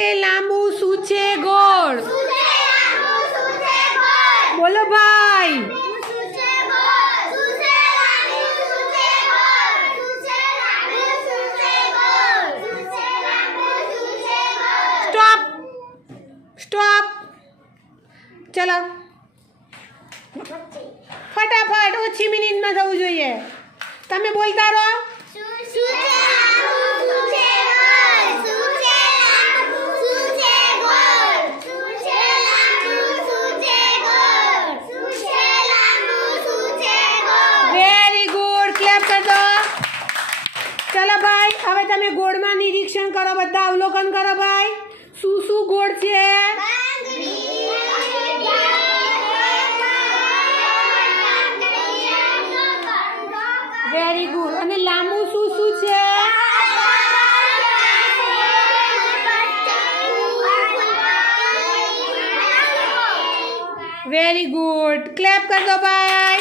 લાંબુ શું છે ગોળ? બોલો ભાઈ. Stop stop. ચલો ફટાફટ, ઓછી મિનિટમાં થવું જોઈએ. તમે બોલતા રહો. વેરી ગુડ, ક્લેપ કરી દો. ચલો ભાઈ, હવે તમે ગોળમાં નિરીક્ષણ કરો, બધા અવલોકન કરો ભાઈ. શું શું ગોળ છે? Very good. અને લાંબુ શું શું છે? વેરી ગુડ, ક્લેપ કરી દો ભાઈ.